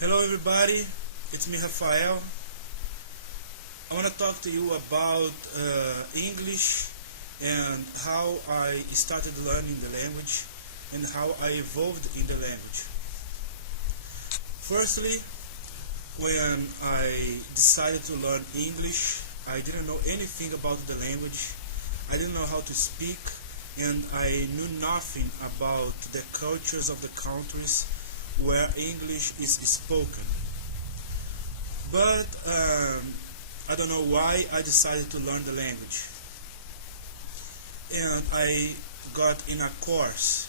Hello everybody, it's me Rafael. I want to talk to you about English and how I started learning the language and how I evolved in the language. Firstly, when I decided to learn English, I didn't know anything about the language. I didn't know how to speak, and I knew nothing about the cultures of the countries where English is spoken. But I don't know why I decided to learn the language. And I got in a course.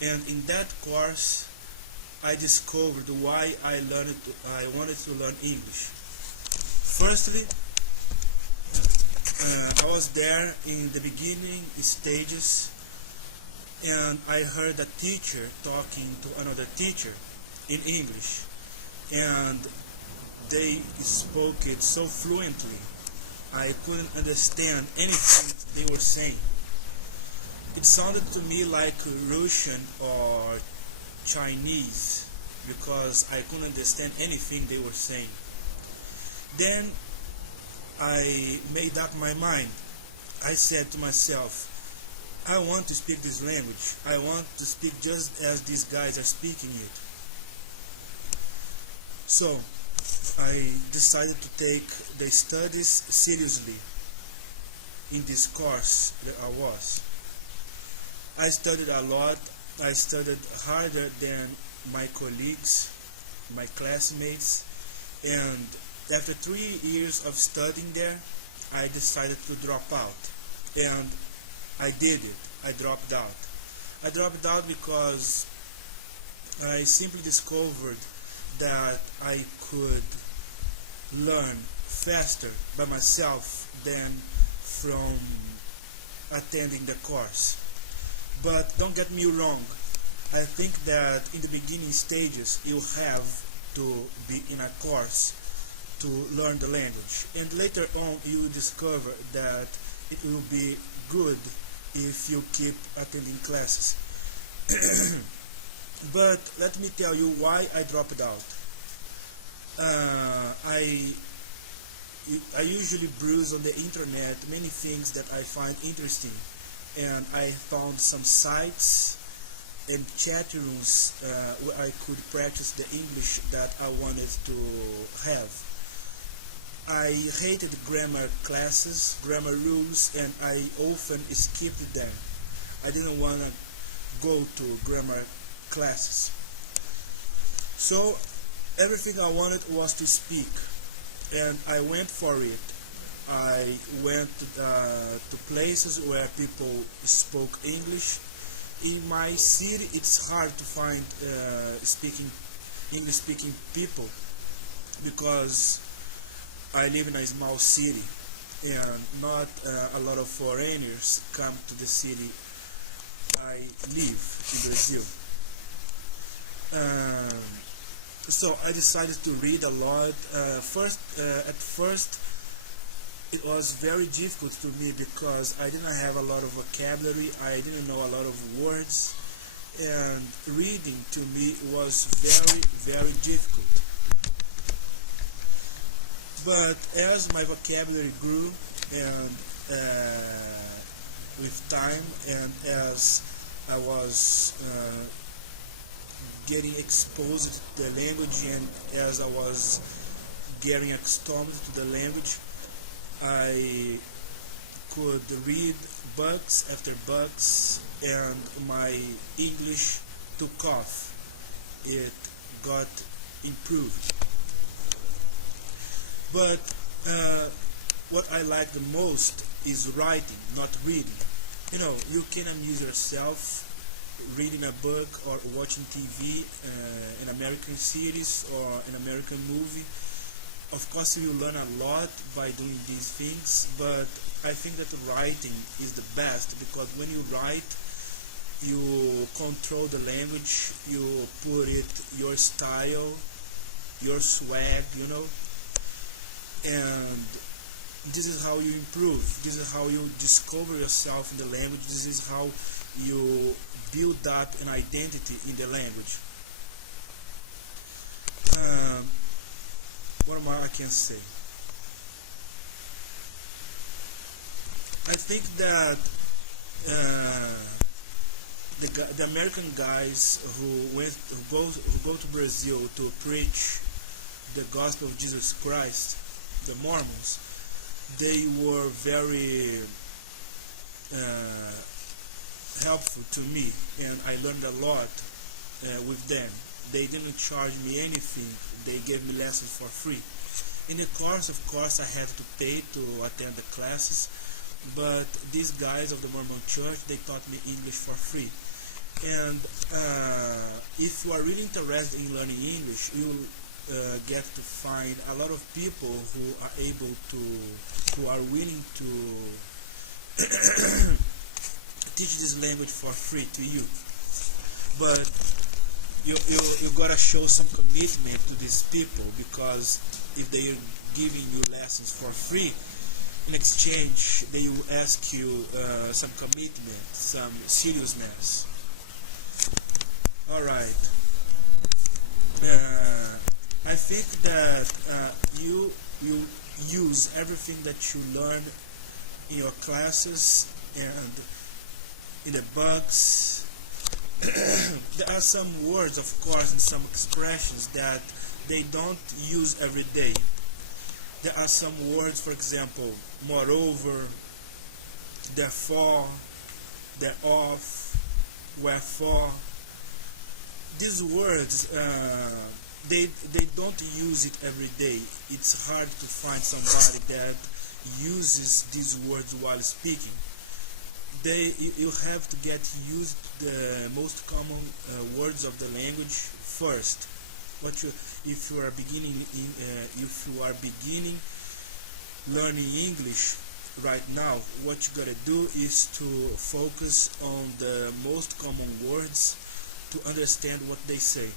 And in that course, I discovered why I wanted to learn English. Firstly, I was there in the beginning stages, and I heard a teacher talking to another teacher in English, and they spoke it so fluently I couldn't understand anything they were saying. It sounded to me like Russian or Chinese because I couldn't understand anything they were saying. Then I made up my mind. I said to myself, I want to speak this language. I want to speak just as these guys are speaking it. So I decided to take the studies seriously in this course that I was. I studied a lot. I studied harder than my colleagues, my classmates, and after 3 years of studying there, I decided to drop out. And I did it. I dropped out. I dropped out because I simply discovered that I could learn faster by myself than from attending the course. But don't get me wrong. I think that in the beginning stages you have to be in a course to learn the language, and later on you discover that it will be good if you keep attending classes. But let me tell you why I dropped out. I usually browse on the internet many things that I find interesting, and I found some sites and chat rooms where I could practice the English that I wanted to have. I hated grammar classes, grammar rules, and I often skipped them. I didn't want to go to grammar classes. So everything I wanted was to speak, and I went for it. I went to places where people spoke English. In my city, it's hard to find English-speaking people because I live in a small city, and not a lot of foreigners come to the city I live in Brazil. So I decided to read a lot. At first, it was very difficult to me because I didn't have a lot of vocabulary. I didn't know a lot of words, and reading to me was very, very difficult. But as my vocabulary grew, and with time, and as I was getting exposed to the language, and as I was getting accustomed to the language, I could read books after books, and my English took off. It got improved. But what I like the most is writing, not reading. You can amuse yourself reading a book or watching TV, an American series or an American movie. Of course, you learn a lot by doing these things, but I think that writing is the best because when you write, you control the language, you put it your style, your swag, and this is how you improve. This is how you discover yourself in the language. This is how you build up an identity in the language. um, what more I can say? I think that the American guys who go to Brazil to preach the gospel of Jesus Christ, the Mormons, they were very helpful to me, and I learned a lot with them. They didn't charge me anything. They gave me lessons for free. In the course, of course, I had to pay to attend the classes, but these guys of the Mormon Church, they taught me English for free. And if you are really interested in learning English, you will get to find a lot of people who are willing to teach this language for free to you. But you gotta show some commitment to these people, because if they are giving you lessons for free, in exchange they will ask you some commitment, some seriousness. Alright. I think that you use everything that you learn in your classes and in the books. There are some words, of course, and some expressions that they don't use every day. There are some words, for example, moreover, therefore, thereof, wherefore. These words, they don't use it every day. It's hard to find somebody that uses these words while speaking. You have to get used to the most common words of the language first. If you are beginning learning English right now, what you gotta do is to focus on the most common words to understand what they say.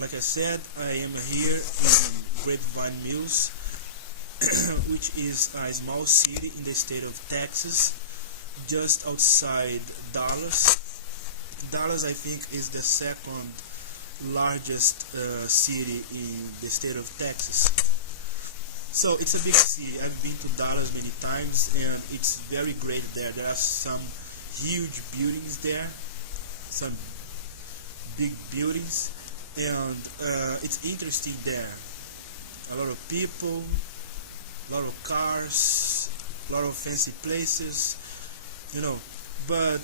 Like I said, I am here in Grapevine Mills, which is a small city in the state of Texas, just outside Dallas. Dallas, I think, is the second largest city in the state of Texas. So it's a big city. I've been to Dallas many times, and it's very great there. There are some huge buildings there, some big buildings, and it's interesting there. A lot of people, a lot of cars, a lot of fancy places, but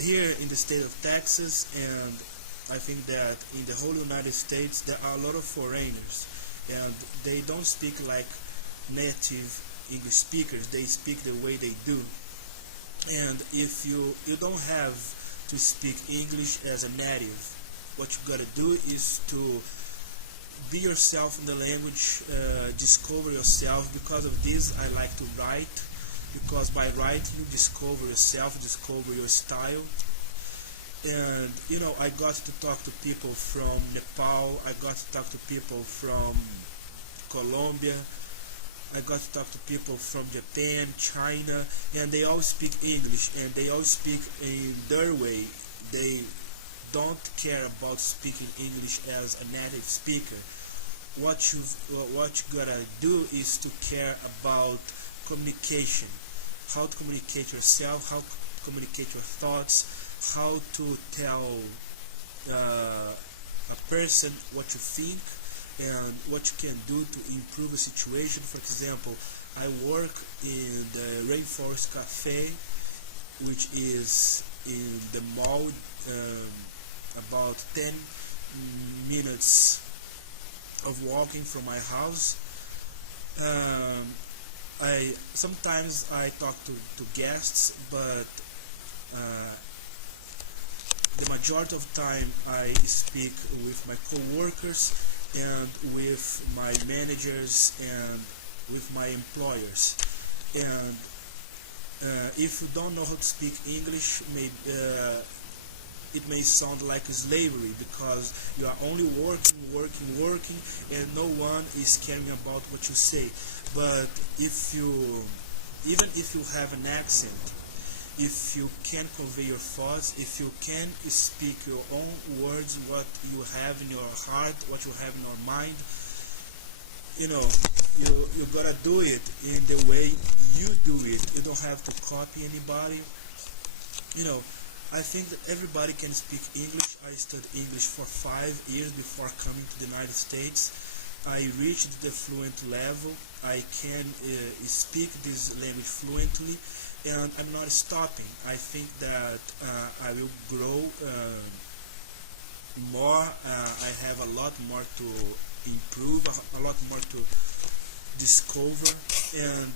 here in the state of Texas, and I think that in the whole United States, there are a lot of foreigners, and they don't speak like native English speakers. They speak the way they do, and if you don't have to speak English as a native, what you gotta do is to be yourself in the language, discover yourself. Because of this, I like to write, because by writing you discover yourself, discover your style. And I got to talk to people from Nepal, I got to talk to people from Colombia, I got to talk to people from Japan, China, and they all speak English, and they all speak in their way. They don't care about speaking English as a native speaker. What you gotta do is to care about communication, how to communicate yourself, how to communicate your thoughts, how to tell a person what you think and what you can do to improve a situation. For example, I work in the Rainforest Cafe, which is in the mall, about 10 minutes of walking from my house. Sometimes I talk to guests, but the majority of time I speak with my co-workers and with my managers and with my employers. And if you don't know how to speak English, it may sound like slavery, because you are only working, and no one is caring about what you say. But even if you have an accent, if you can convey your thoughts, if you can speak your own words, what you have in your heart, what you have in your mind, you gotta do it in the way you do it. You don't have to copy anybody. I think that everybody can speak English. I studied English for 5 years before coming to the United States. I reached the fluent level. I can speak this language fluently, and I'm not stopping. I think that I will grow more. I have a lot more to improve, a lot more to discover, and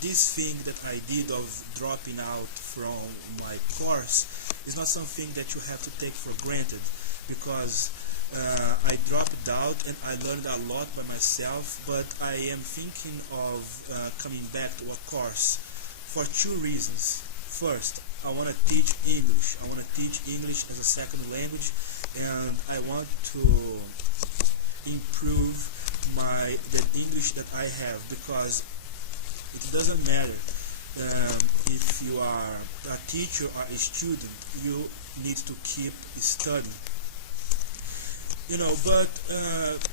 this thing that I did of dropping out from my course is not something that you have to take for granted, because I dropped out and I learned a lot by myself, but I am thinking of coming back to a course for 2 reasons. First, I want to teach English. I want to teach English as a second language, and I want to improve the English that I have, because it doesn't matter if you are a teacher or a student. You need to keep studying. But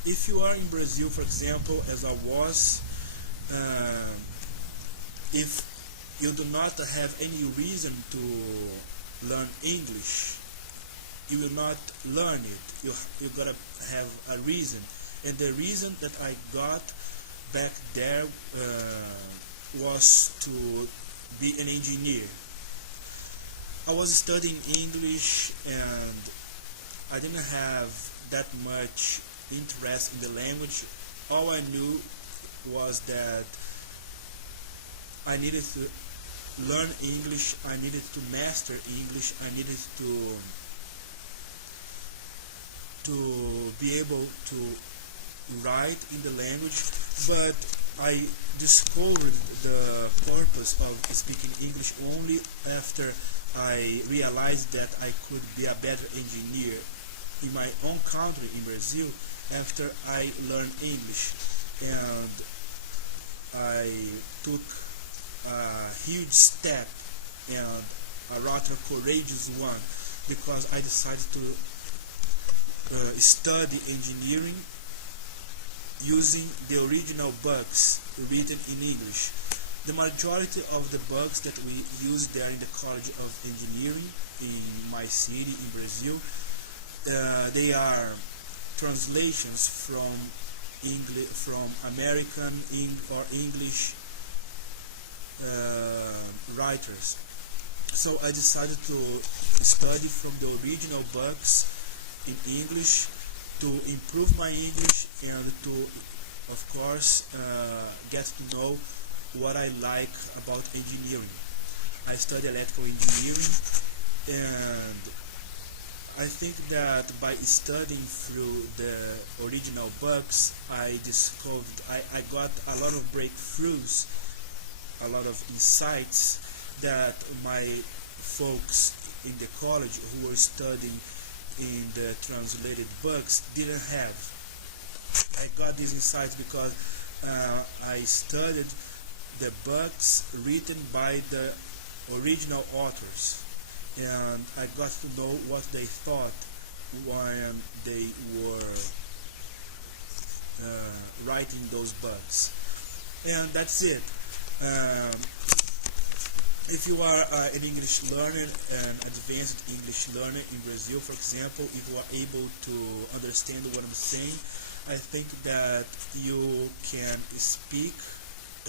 if you are in Brazil, for example, as I was, if you do not have any reason to learn English, you will not learn it. You gotta have a reason, and the reason that I got back there was to be an engineer. I was studying English and I didn't have that much interest in the language. All I knew was that I needed to learn English, I needed to master English, I needed to be able to write in the language. But I discovered the purpose of speaking English only after I realized that I could be a better engineer in my own country, in Brazil, after I learned English. And I took a huge step, and a rather courageous one, because I decided to study engineering using the original books written in English. The majority of the books that we use there in the College of Engineering in my city in Brazil, they are translations from American or English writers. So I decided to study from the original books in English to improve my English and to, of course, get to know what I like about engineering. I study electrical engineering, and I think that by studying through the original books, I got a lot of breakthroughs, a lot of insights that my folks in the college who were studying in the translated books didn't have. I got these insights because I studied the books written by the original authors, and I got to know what they thought when they were writing those books. And that's it. If you are an English learner, an advanced English learner in Brazil, for example, if you are able to understand what I'm saying, I think that you can speak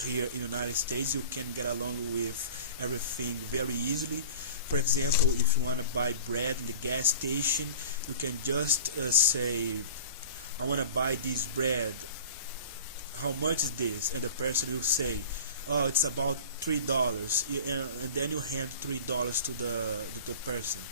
here in the United States. You can get along with everything very easily. For example, if you want to buy bread in the gas station, you can just say, I want to buy this bread. How much is this? And the person will say, oh, it's about $3, and then you hand $3 to the person.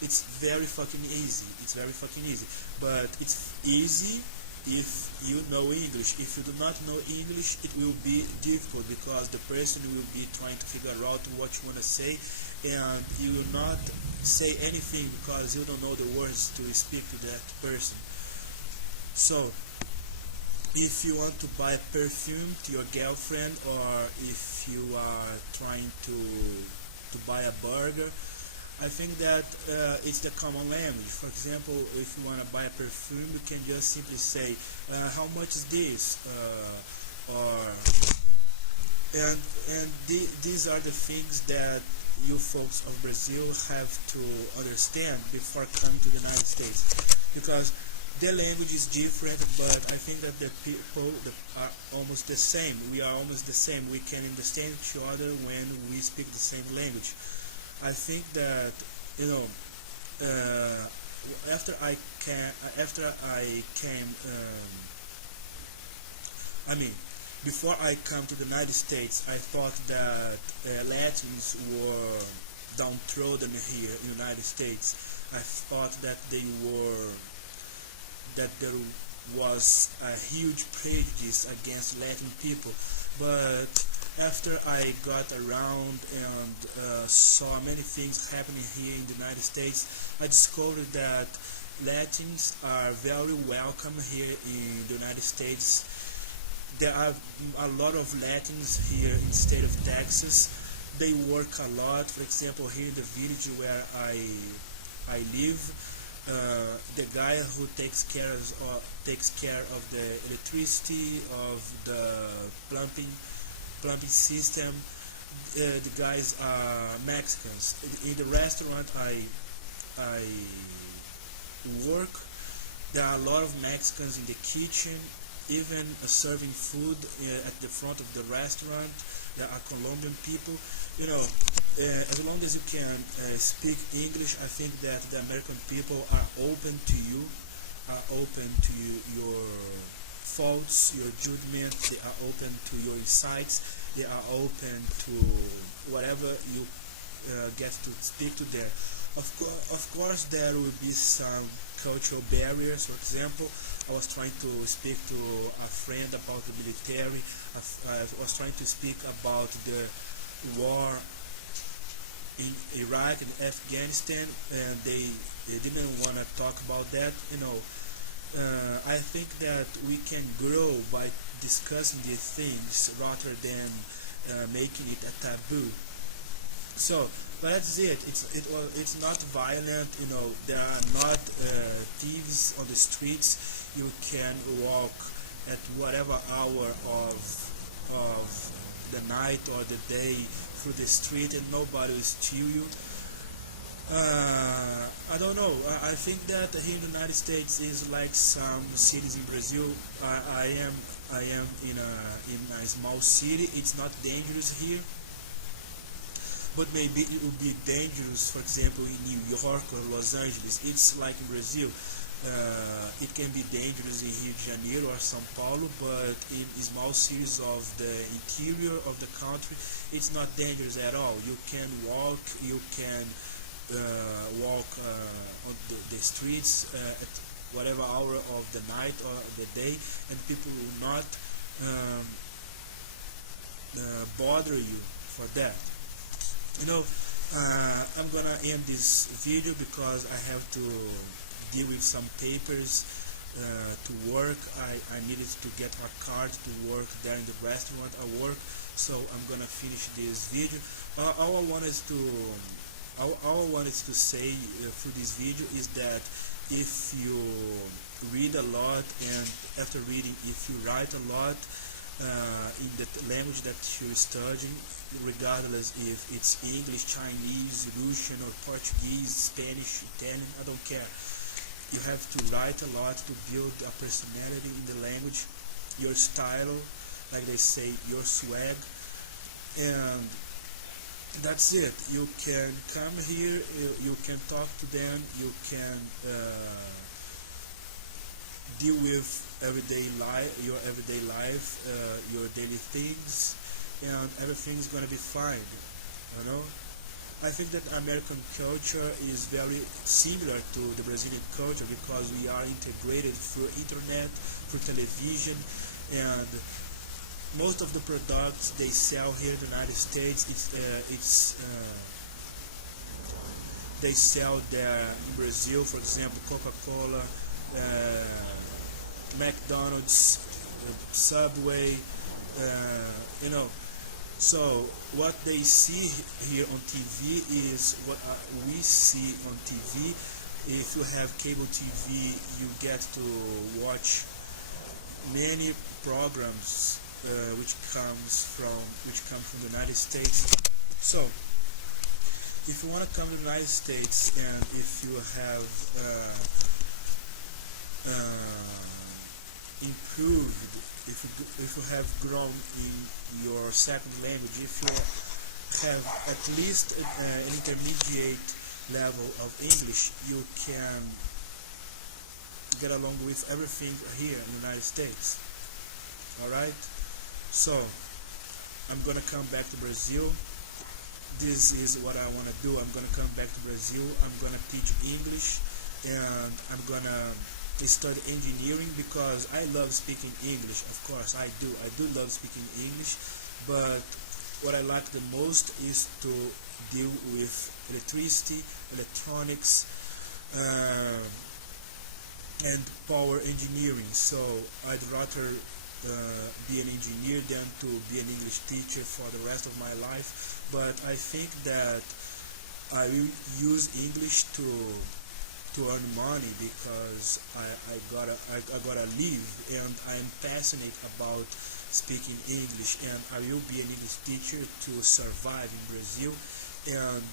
It's very fucking easy. It's very fucking easy. But it's easy if you know English. If you do not know English, it will be difficult, because the person will be trying to figure out what you want to say, and you will not say anything because you don't know the words to speak to that person. So if you want to buy a perfume to your girlfriend, or if you are trying to buy a burger, I think that it's the common language. For example, if you want to buy a perfume, you can just simply say, "How much is this?" Or these are the things that you folks of Brazil have to understand before coming to the United States, because the language is different, but I think that the people are almost the same. We are almost the same. We can understand each other when we speak the same language. I think that, you know, after I came, I mean, before I come to the United States, I thought that Latins were downtrodden here in the United States. I thought that there was a huge prejudice against Latin people. But after I got around and saw many things happening here in the United States, I discovered that Latins are very welcome here in the United States. There are a lot of Latins here in the state of Texas. They work a lot. For example, here in the village where I live, the guy who takes care of the electricity, of the plumbing system, the guys are Mexicans. In the restaurant I work, there are a lot of Mexicans in the kitchen, even serving food at the front of the restaurant. There are Colombian people. You know, as long as you can speak English, I think that the American people are open to you, are open to your faults, your judgment. They are open to your insights. They are open to whatever you get to speak to them. Of course, there will be some cultural barriers. For example, I was trying to speak to a friend about the military. I was trying to speak about the war in Iraq and Afghanistan, and they didn't want to talk about that. You know, I think that we can grow by discussing these things rather than making it a taboo. So that's it. It's not violent. You know, there are not thieves on the streets. You can walk at whatever hour of the night or the day through the street, and nobody will steal you. I don't know. I think that here in the United States is like some cities in Brazil. I am in a small city. It's not dangerous here, but maybe it would be dangerous, for example, in New York or Los Angeles. It's like in Brazil. It can be dangerous in Rio de Janeiro or São Paulo, but in small cities of the interior of the country, it's not dangerous at all. You can walk, on the streets at whatever hour of the night or the day, and people will not bother you for that. You know, I'm gonna end this video because I have to deal with some papers to work. I needed to get my card to work there in the restaurant I work, so I'm gonna finish this video. All I wanted to say through this video is that if you read a lot, and after reading, if you write a lot in the language that you're studying, regardless if it's English, Chinese, Russian, or Portuguese, Spanish, Italian, I don't care. You have to write a lot to build a personality in the language, your style, like they say, your swag, and that's it. You can come here, you can talk to them, you can deal with your everyday life, your daily things, and everything's gonna be fine, you know. I think that American culture is very similar to the Brazilian culture because we are integrated through internet, through television, and most of the products they sell here in the United States, they sell there in Brazil. For example, Coca-Cola, McDonald's, subway, you know. So what they see here on TV is what we see on TV. If you have cable TV, you get to watch many programs which come from the United States. So if you want to come to the United States, and if you have improved, if you have grown in your second language, if you have at least an intermediate level of English, you can get along with everything here in the United States. Alright? So I'm gonna come back to Brazil. This is what I want to do. I'm gonna come back to Brazil. I'm gonna teach English, and I'm gonna study engineering because I love speaking English. Of course I do love speaking English, but what I like the most is to deal with electricity, electronics, and power engineering. So I'd rather be an engineer than to be an English teacher for the rest of my life. But I think that I will use English to earn money because I gotta live, and I'm passionate about speaking English, and I will be an English teacher to survive in Brazil. And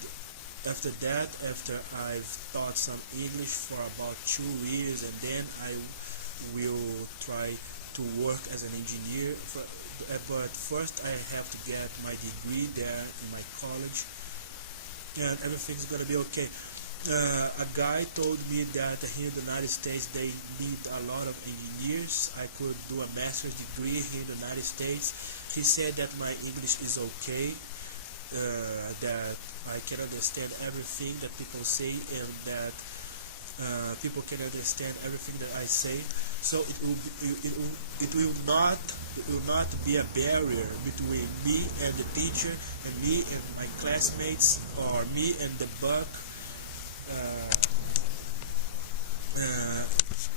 after that, after I've taught some English for about 2 years, and then I will try to work as an engineer. But first I have to get my degree there in my college, and everything's gonna be okay. A guy told me that here in the United States they need a lot of engineers. I could do a master's degree here in the United States. He said that my English is okay, that I can understand everything that people say, and that people can understand everything that I say. So it will not be a barrier between me and the teacher, and me and my classmates, or me and the book.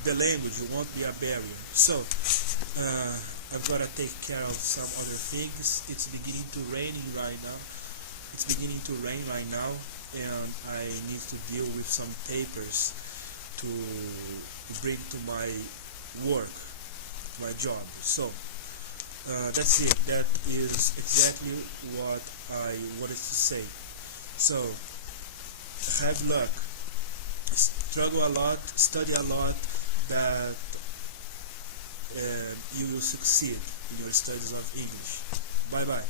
The language won't be a barrier. So I've got to take care of some other things. It's beginning to rain right now. And I need to deal with some papers to bring to my work, my job. So that's it. That is exactly what I wanted to say. So have luck. Struggle a lot, study a lot, that you will succeed in your studies of English. Bye bye.